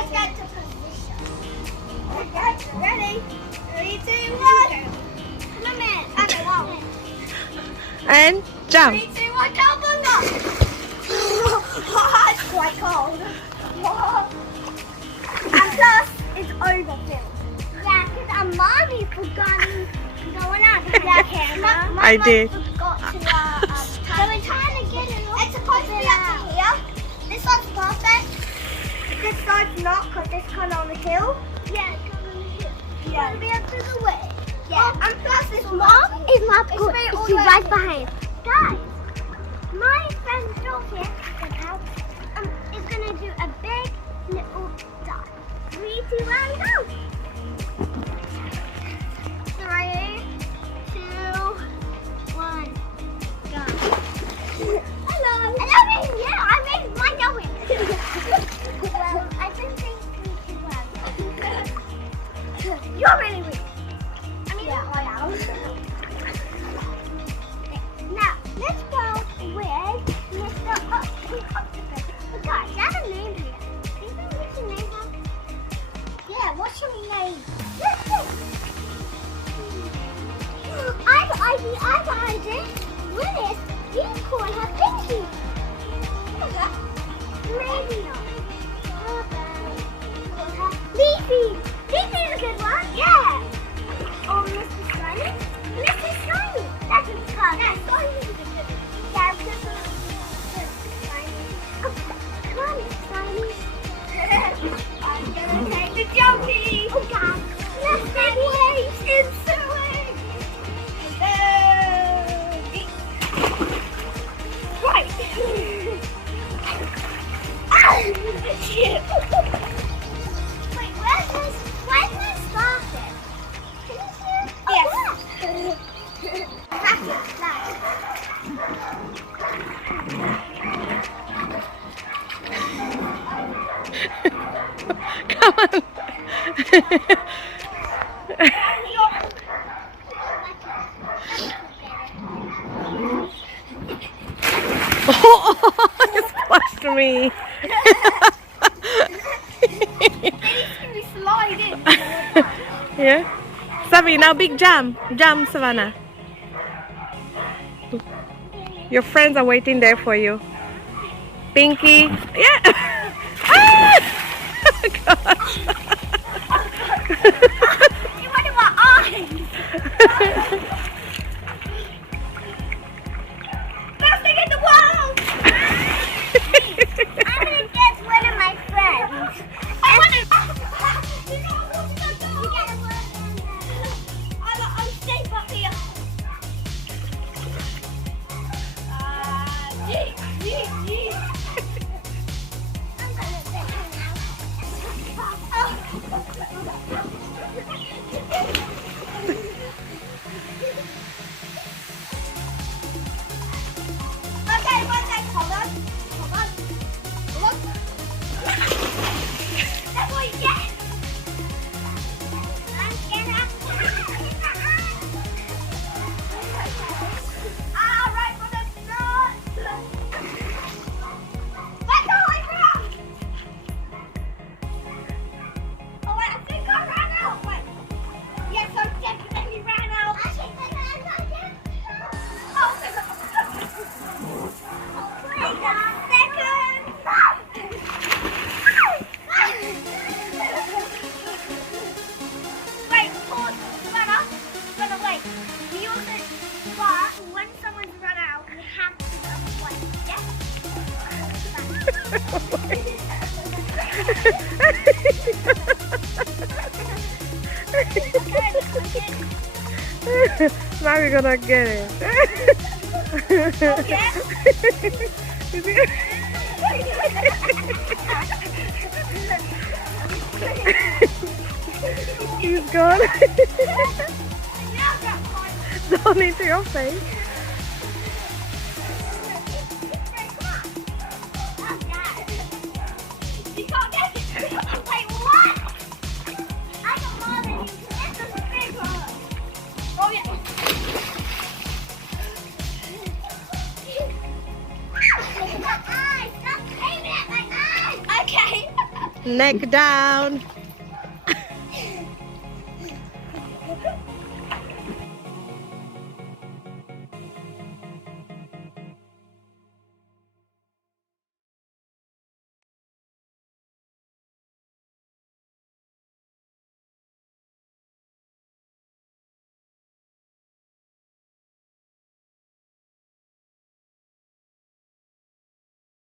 Let's get to position. Okay, ready? 3, 2, 1. Come in. Okay, wow. And jump. 3, 2, 1, cowabunga! It's quite cold. And plus, it's overfilled. Yeah, because mommy forgot going out to the camera. I did. Forgot to, so we're trying to get it off. It's supposed to be up to here. This one's perfect. This side's not, because it's kind of on the hill. Yeah, it's kind of on the hill. Yeah. It's be up to the way. Yeah. And plus, this mom is not good. She's right behind. Guys, my friend Sophia is going to do a big little dot. 3, 2, 1, go! 3, 2, 1, go. Hello. Hello, yeah, I made my going. Well, I didn't think 3, 2, 1. You're really weak. I mean, yeah, I am. Now, let's go with Mr. Octopus. But guys, that's a name here. Do you think we should name him? Yeah, what should we name? Let's see. I have an idea. Willis, you can call her Pinky. Maybe not. How about call her Leafy? Leafy's a good one. Yeah. Or Mr. Slimy. Mr. Slimy. That's what it's called. Yeah, Slimy is a good one. Yeah, because of Slimy. Come on, Slimy. I'm gonna take the jumpy. Oh God. Let's take waves instantly. Right. Shit. Wait, where's this started? Yes. Come on. Oh, you squashed me. Yeah. Savi, now big jump. Jump, Savannah. Your friends are waiting there for you. Pinky. Yeah. Ah! Gosh. You went in my eyes. Best thing in the world. I'm gonna get one of my friends. I want to. I'm safe up here. Yee. I'm gonna take him now. Okay, one sec, hold on. That's what you get. Alright, for the start. Let go, I ran. Oh wait, I think I ran out. Wait. Yes, I definitely ran out. I think I ran out. Oh, wait a second. Wait, pause. Run away. We also, but when someone's run out, we have to go away. Yes? Now we're gonna get it. He's gone. Down into your face. You can't get it. Wait, what? I got more than you. This is a big one. Oh yeah. My eyes! Stop aiming at my eyes! Okay. Neck down.